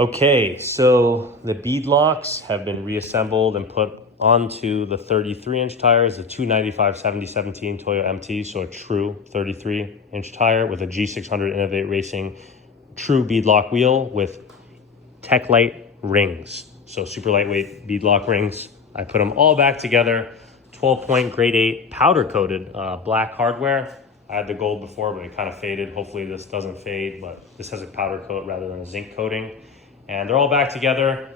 Okay, so the beadlocks have been reassembled and put onto the 33-inch tires, the 295/70/17 Toyota MT, so a true 33-inch tire with a G600 Innovate Racing true beadlock wheel with Tech Light rings. So super lightweight beadlock rings. I put them all back together, 12-point grade 8 powder coated black hardware. I had the gold before, but it kind of faded. Hopefully this doesn't fade, but this has a powder coat rather than a zinc coating. And they're all back together.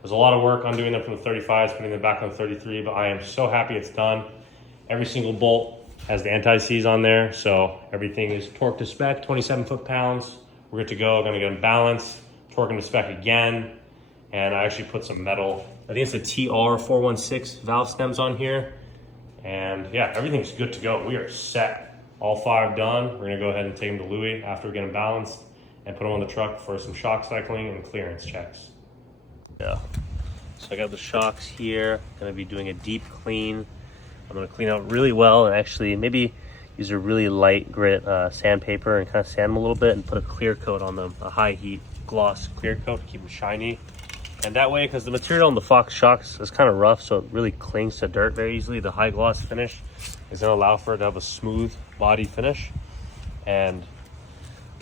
There's a lot of work on doing them from the 35s, putting them back on the 33, but I am so happy it's done. Every single bolt has the anti-seize on there, so everything is torqued to spec, 27 foot-pounds. We're good to go. I'm gonna get them balanced, torque them to spec again, and I actually put some metal, I think it's a TR416 valve stems on here. And yeah, everything's good to go. We are set. All 5 done. We're gonna go ahead and take them to Louis after we get them balanced and put them on the truck for some shock cycling and clearance checks. Yeah, so I got the shocks here. Gonna be doing a deep clean. I'm gonna clean out really well and actually maybe use a really light grit sandpaper and kind of sand them a little bit and put a clear coat on them, a high heat gloss clear coat to keep them shiny. And that way, because the material on the Fox shocks is kind of rough, so it really clings to dirt very easily, the high gloss finish is gonna allow for it to have a smooth body finish. And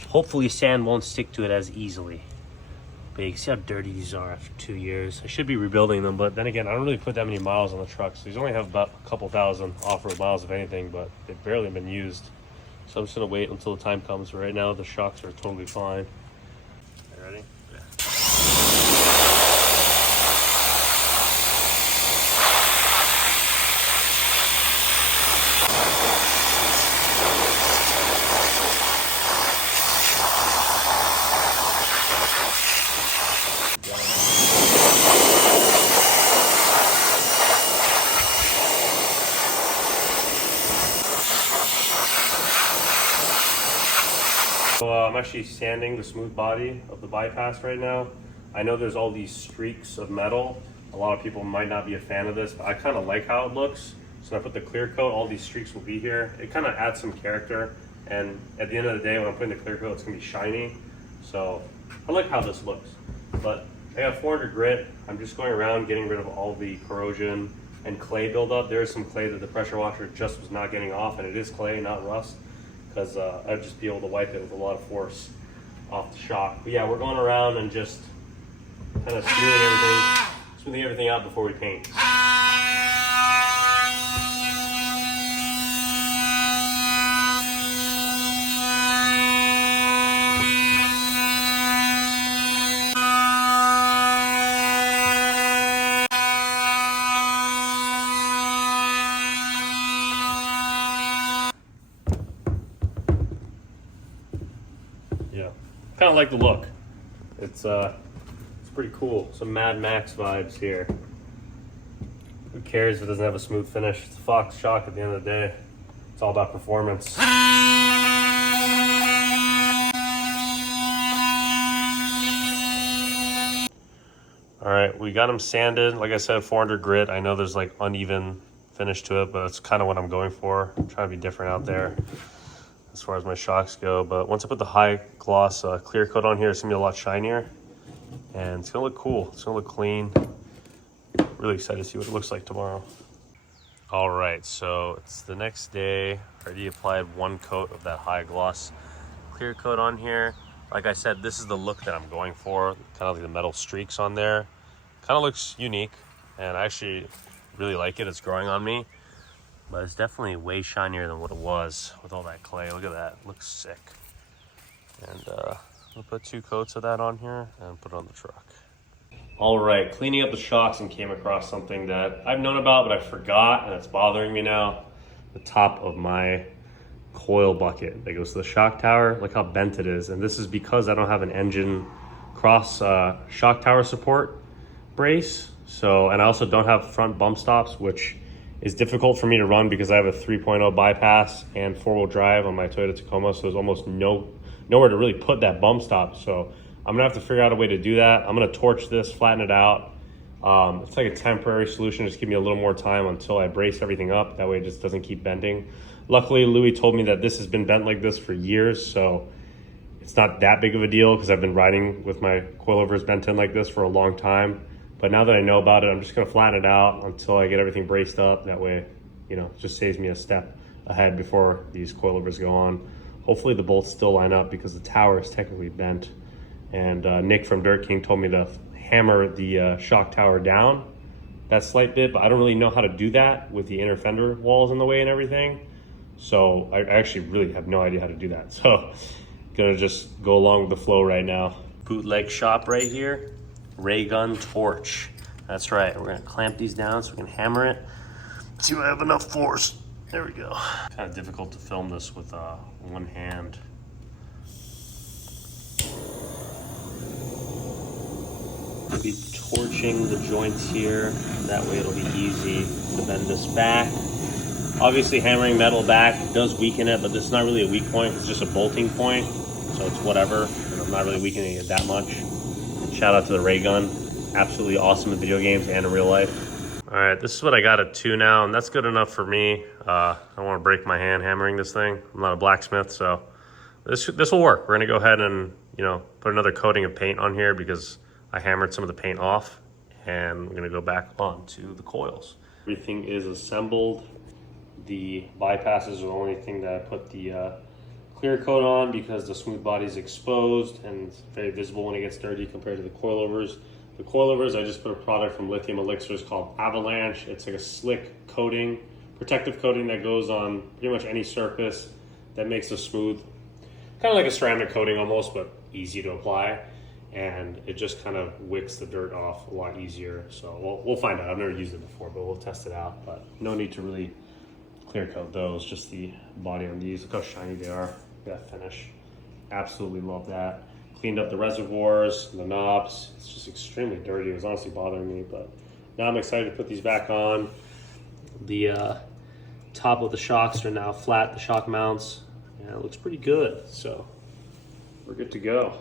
hopefully sand won't stick to it as easily. But you can see how dirty these are after 2 years. I should be rebuilding them, but then again, I don't really put that many miles on the truck. So these only have about a couple thousand off-road miles, if anything, but they've barely been used. So I'm just gonna wait until the time comes. Right now, the shocks are totally fine. You ready? Yeah. So I'm actually sanding the smooth body of the bypass right now. I know there's all these streaks of metal. A lot of people might not be a fan of this, but I kind of like how it looks. So when I put the clear coat, all these streaks will be here. It kind of adds some character. And at the end of the day, when I'm putting the clear coat, it's gonna be shiny. So I like how this looks. But I got 400 grit. I'm just going around getting rid of all the corrosion and clay buildup. There is some clay that the pressure washer just was not getting off, and it is clay, not rust, because I'd just be able to wipe it with a lot of force off the shock. But yeah, we're going around and just kind of smoothing everything out before we paint. Yeah, kind of like the look. It's pretty cool. Some Mad Max vibes here. Who cares if it doesn't have a smooth finish? It's a Fox shock at the end of the day. It's all about performance. All right, we got them sanded. Like I said, 400 grit. I know there's like uneven finish to it, but that's kind of what I'm going for. I'm trying to be different out there as far as my shocks go. But once I put the high gloss clear coat on here, it's gonna be a lot shinier and it's gonna look cool. It's gonna look clean. Really excited to see what it looks like tomorrow. All right, so it's the next day. Already applied 1 coat of that high gloss clear coat on here. Like I said, this is the look that I'm going for. Kind of like the metal streaks on there. Kind of looks unique, and I actually really like it. It's growing on me. But it's definitely way shinier than what it was with all that clay. Look at that, it looks sick. And we'll put 2 coats of that on here and put it on the truck. All right, cleaning up the shocks and came across something that I've known about, but I forgot, and it's bothering me now. The top of my coil bucket that goes to the shock tower. Look how bent it is. And this is because I don't have an engine cross shock tower support brace. So, and I also don't have front bump stops, which is difficult for me to run because I have a 3.0 bypass and 4-wheel drive on my Toyota Tacoma, so there's almost nowhere to really put that bump stop. So I'm gonna have to figure out a way to do that. I'm gonna torch this, flatten it out. It's like a temporary solution, just give me a little more time until I brace everything up. That way it just doesn't keep bending. Luckily, Louis told me that this has been bent like this for years, so It's not that big of a deal because I've been riding with my coilovers bent in like this for a long time. But now that I know about it, I'm just gonna flatten it out until I get everything braced up. That way, you know, it just saves me a step ahead before these coilovers go on. Hopefully the bolts still line up because the tower is technically bent. And Nick from Dirt King told me to hammer the shock tower down that slight bit, but I don't really know how to do that with the inner fender walls in the way and everything. So I actually really have no idea how to do that. So gonna just go along with the flow right now. Bootleg shop right here, ray gun torch. That's right, we're gonna clamp these down so we can hammer it. See if I have enough force. There we go. Kind of difficult to film this with one hand. We'll be torching the joints here. That way it'll be easy to bend this back. Obviously hammering metal back does weaken it, but it's not really a weak point. It's just a bolting point. So it's whatever. And I'm not really weakening it that much. Shout out to the ray gun. Absolutely awesome in video games and in real life. All right, this is what I got at 2 now, and that's good enough for me. I don't want to break my hand hammering this thing. I'm not a blacksmith, so this will work. We're gonna go ahead and, you know, put another coating of paint on here because I hammered some of the paint off, and we're gonna go back onto the coils. Everything is assembled. The bypasses are the only thing that I put the clear coat on because the smooth body is exposed and it's very visible when it gets dirty compared to the coilovers. The coilovers, I just put a product from Lithium Elixirs called Avalanche. It's like a slick coating, protective coating that goes on pretty much any surface that makes it smooth. Kind of like a ceramic coating almost, but easy to apply. And it just kind of wicks the dirt off a lot easier. So we'll find out. I've never used it before, but we'll test it out. But no need to really clear coat those, just the body on these. Look how shiny they are, that finish. Absolutely love that. Cleaned up the reservoirs, the knobs. It's just extremely dirty. It was honestly bothering me, but now I'm excited to put these back on. The top of the shocks are now flat, the shock mounts, and it looks pretty good. So we're good to go.